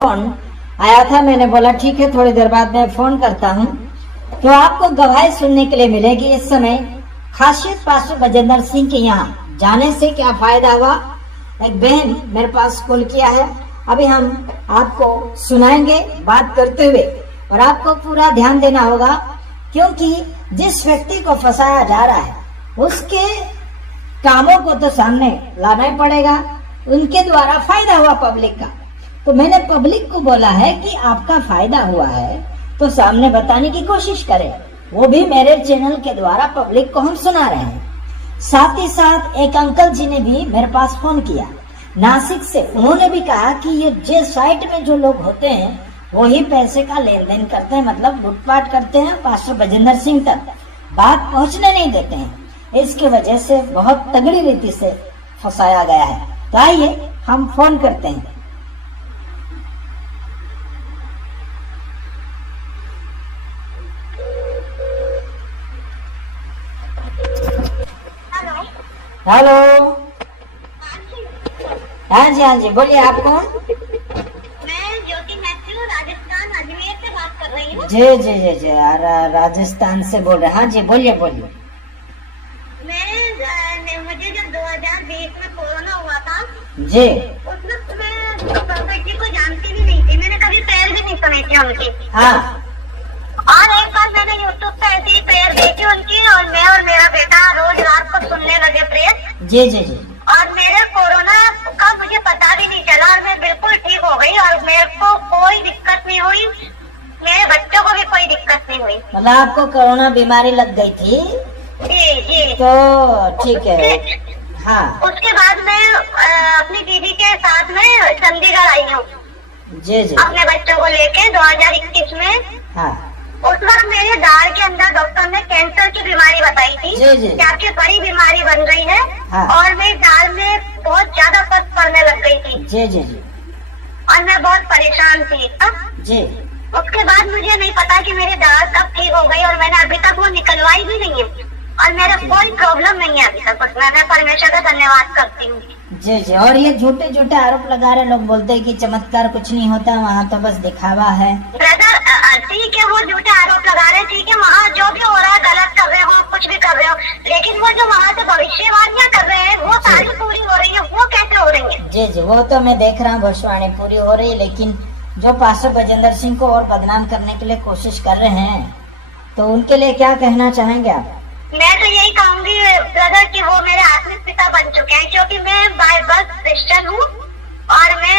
Phone आया था, मैंने बोला ठीक है थोड़ी देर बाद मैं फोन करता हूँ। तो आपको गवाही सुनने के लिए मिलेगी इस समय। खासियत पास्टर बजेंद्र सिंह के यहाँ जाने से क्या फायदा हुआ, एक बहन मेरे पास कॉल किया है, अभी हम आपको सुनाएंगे बात करते हुए। और आपको पूरा ध्यान देना होगा क्योंकि जिस व्यक्ति को फंसाया जा रहा है उसके कामों को तो सामने लाना ही पड़ेगा। उनके द्वारा फायदा हुआ पब्लिक का, तो मैंने पब्लिक को बोला है कि आपका फायदा हुआ है तो सामने बताने की कोशिश करें। वो भी मेरे चैनल के द्वारा पब्लिक को हम सुना रहे हैं। साथ ही साथ एक अंकल जी ने भी मेरे पास फोन किया नासिक से। उन्होंने भी कहा कि ये जे साइट में जो लोग होते हैं वही पैसे का लेन देन करते हैं, मतलब लूटपाट करते हैं, पास्टर बजेंद्र सिंह तक बात पहुंचने नहीं देते हैं। इसकी वजह से बहुत तगड़ी रीति से फंसाया गया है। तो आइए हम फोन करते हैं। हेलो, हाँ जी बोलिए, आप कौन? मैं ज्योति मैथ्यू राजस्थान अजमेर से बात कर रही हूँ। जी राजस्थान से बोल रहे हैं। हाँ जी बोलिए। मुझे जब 2020 में कोरोना हुआ था जी, उस वक्त मैं प्रॉफिट जी को जानती भी नहीं थी, मैंने कभी प्रेयर भी नहीं सुनी थी उनकी। हाँ, और एक बार मैंने यूट्यूब पे ऐसी ही प्रेयर देखी उनकी, और मैं और मेरा बेटा रोज रात को सुनने लगे प्रेयर। जी। और मेरे कोरोना का मुझे पता भी नहीं चला और मैं बिल्कुल ठीक हो गई और मेरे को कोई दिक्कत नहीं हुई, मेरे बच्चों को भी कोई दिक्कत नहीं हुई। मतलब आपको कोरोना बीमारी लग गई थी? जी। तो ठीक है। हाँ, उसके बाद मैं अपनी दीदी के साथ में चंडीगढ़ आई हूँ जी अपने बच्चों को लेके 2021 में। हाँ, उस वक्त मेरे दाढ़ के अंदर डॉक्टर ने कैंसर की बीमारी बताई थी, जी। ताकि बड़ी बीमारी बन गई है। हाँ। और मेरी दाढ़ में बहुत ज्यादा पस पड़ने लग गई थी। जी। और मैं बहुत परेशान थी। जी, उसके बाद मुझे नहीं पता कि मेरी दाढ़ कब ठीक हो गई, और मैंने अभी तक वो निकलवाई भी नहीं है, और मेरा कोई प्रॉब्लम नहीं है अभी तक। मैं परमेश्वर का धन्यवाद करती हूँ। जी। और ये झूठे आरोप लगा रहे लोग, बोलते हैं कि चमत्कार कुछ नहीं होता, वहाँ तो बस दिखावा है। ब्रदर ठीक है, वो झूठे आरोप लगा रहे, ठीक है, वहाँ जो भी हो रहा है गलत कर रहे हो, कुछ भी कर रहे हो, लेकिन वो जो वहाँ से भविष्यवाणियाँ कर रहे हैं वो सारी पूरी हो रही है, वो कैसे हो रही है? जी, वो तो मैं देख रहा हूँ, भविष्यवाणी पूरी हो रही है, लेकिन जो पास्टर बजेंद्र सिंह को और बदनाम करने के लिए कोशिश कर रहे हैं, तो उनके लिए क्या कहना चाहेंगे आप? मैं तो यही कहूंगी ब्रदर कि वो मेरे आत्मिक पिता बन चुके हैं, क्योंकि मैं बाय बर्थ क्रिश्चियन हूँ और मैं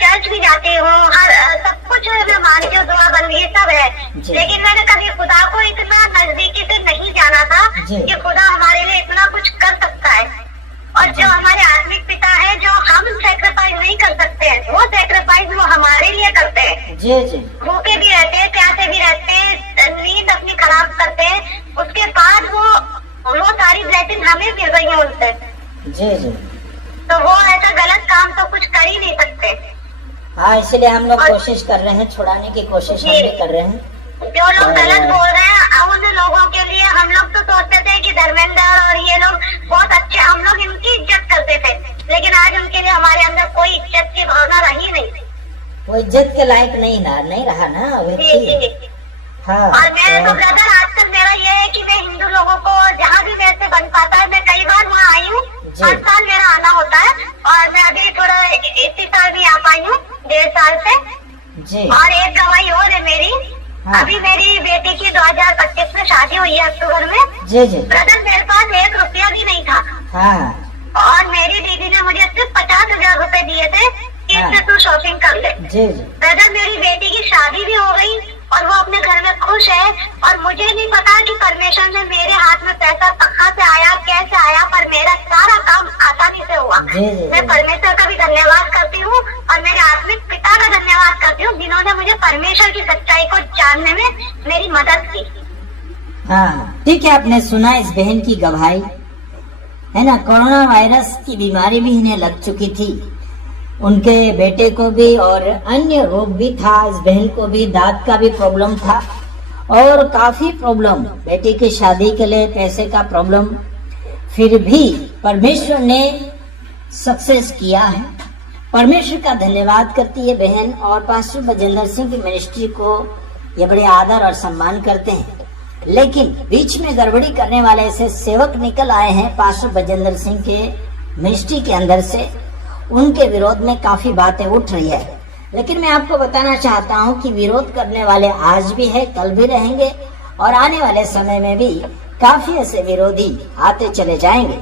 चर्च भी जाती हूँ, हर सब कुछ मैं मानती हूँ, दुआ बंदी सब है, लेकिन मैंने कभी खुदा को इतना नजदीकी से नहीं जाना था कि खुदा हमारे लिए इतना कुछ कर सकता है। और जो हमारे आत्मिक पिता है, जो हम सेक्रीफाइस नहीं कर सकते हैं, वो सेक्रीफाइस वो हमारे लिए करते हैं। जी। भूखे भी रहते हैं, प्यासे भी रहते हैं, नींद अपनी खराब करते हैं, उसके बाद वो सारी ब्लेसिंग हमें मिल रही है उनसे। जी। तो वो ऐसा गलत काम तो कुछ कर ही नहीं सकते। हाँ, इसलिए हम लोग कोशिश कर रहे हैं, छुड़ाने की कोशिश हम भी कर रहे हैं। जो लोग गलत बोल रहे हैं उन लोगों के लिए हम लोग तो सोचते थे कि धर्मेंद्र और ये लोग बहुत अच्छे, हम लोग इनकी इज्जत करते थे, लेकिन आज उनके लिए हमारे अंदर कोई इज्जत की भावना रही नहीं। वो इज्जत के लायक नहीं रहा ना व्यक्ति। हाँ, और मैं तो ब्रदर आजकल मेरा ये है कि मैं हिंदू लोगों को जहाँ भी मेरे से बन पाता है, मैं कई बार वहाँ आई हूँ, हर साल मेरा आना होता है, और मैं अभी थोड़ा इसी साल भी आ पाई हूँ 1.5 साल से। जी। और एक गवाही और है मेरी। हाँ। अभी मेरी बेटी की 2025 में शादी हुई है अक्टूबर में। जी। ब्रदर मेरे पास 1 रुपया भी नहीं था। हाँ। और मेरी दीदी ने मुझे सिर्फ 50,000 रुपए दिए थे कि इससे तू शॉपिंग कर ले। जी। ब्रदर मेरी बेटी की शादी भी हो गई और वो अपने घर में खुश है, और मुझे नहीं पता कि परमेश्वर ने मेरे हाथ में पैसा कहाँ से आया, कैसे आया, पर मेरा सारा काम आसानी से हुआ। मैं परमेश्वर का भी धन्यवाद करती हूँ और मेरे आत्मिक पिता का धन्यवाद करती हूँ, जिन्होंने मुझे परमेश्वर की सच्चाई को जानने में मेरी मदद की। हाँ, ठीक है, आपने सुना इस बहन की गवाही, है ना। कोरोना वायरस की बीमारी भी इन्हें लग चुकी थी, उनके बेटे को भी, और अन्य रोग भी था, इस बहन को भी दांत का भी प्रॉब्लम था, और काफी प्रॉब्लम, बेटी की शादी के लिए पैसे का प्रॉब्लम, फिर भी परमेश्वर ने सक्सेस किया है। परमेश्वर का धन्यवाद करती है बहन और पास्टर बजेंद्र सिंह की मिनिस्ट्री को ये बड़े आदर और सम्मान करते हैं। लेकिन बीच में गड़बड़ी करने वाले ऐसे सेवक निकल आए हैं पास्टर बजेंद्र सिंह के मिनिस्ट्री के अंदर से, उनके विरोध में काफी बातें उठ रही है। लेकिन मैं आपको बताना चाहता हूं कि विरोध करने वाले आज भी है, कल भी रहेंगे और आने वाले समय में भी काफी ऐसे विरोधी आते चले जाएंगे,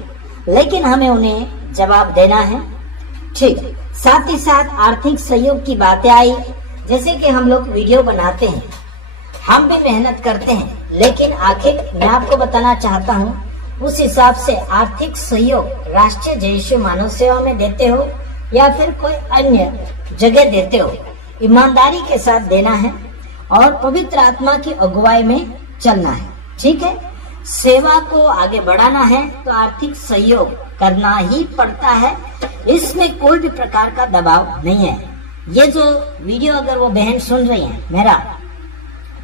लेकिन हमें उन्हें जवाब देना है। ठीक, साथ ही साथ आर्थिक सहयोग की बातें आई, जैसे कि हम लोग वीडियो बनाते हैं, हम भी मेहनत करते हैं, लेकिन आखिर मैं आपको बताना चाहता हूं उस हिसाब से आर्थिक सहयोग राष्ट्रीय जयशु मानव सेवा में देते हो या फिर कोई अन्य जगह देते हो, ईमानदारी के साथ देना है और पवित्र आत्मा की अगुवाई में चलना है। ठीक है, सेवा को आगे बढ़ाना है तो आर्थिक सहयोग करना ही पड़ता है, इसमें कोई भी प्रकार का दबाव नहीं है। ये जो वीडियो अगर वो बहन सुन रही है मेरा,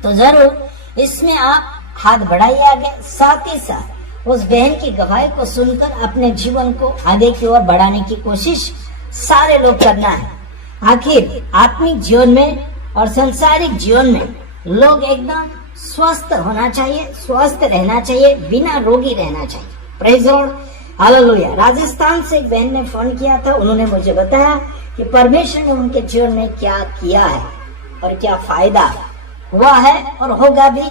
तो जरूर इसमें आप हाथ बढ़ाइए आगे। साथ ही साथ उस बहन की गवाही को सुनकर अपने जीवन को आगे की ओर बढ़ाने की कोशिश सारे लोग करना है। आखिर आत्मिक जीवन में और सांसारिक जीवन में लोग एकदम स्वस्थ होना चाहिए, स्वस्थ रहना चाहिए, बिना रोगी रहना चाहिए। Praise Lord, hallelujah. राजस्थान से एक बहन ने फोन किया था, उन्होंने मुझे बताया कि परमेश्वर ने उनके जीवन में क्या किया है और क्या फायदा हुआ है और होगा भी,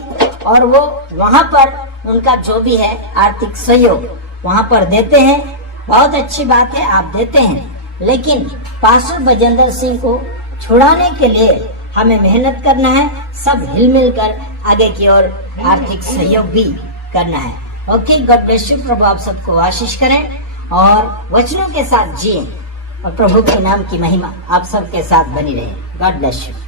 और वो वहाँ पर उनका जो भी है आर्थिक सहयोग वहाँ पर देते हैं। बहुत अच्छी बात है, आप देते हैं, लेकिन पास्टर बजेंद्र सिंह को छुड़ाने के लिए हमें मेहनत करना है, सब हिलमिल कर आगे की ओर आर्थिक सहयोग भी करना है। Okay, God bless you. प्रभु आप सबको आशीष करें और वचनों के साथ जिए और प्रभु के नाम की महिमा आप सबके साथ बनी रहे। God bless you.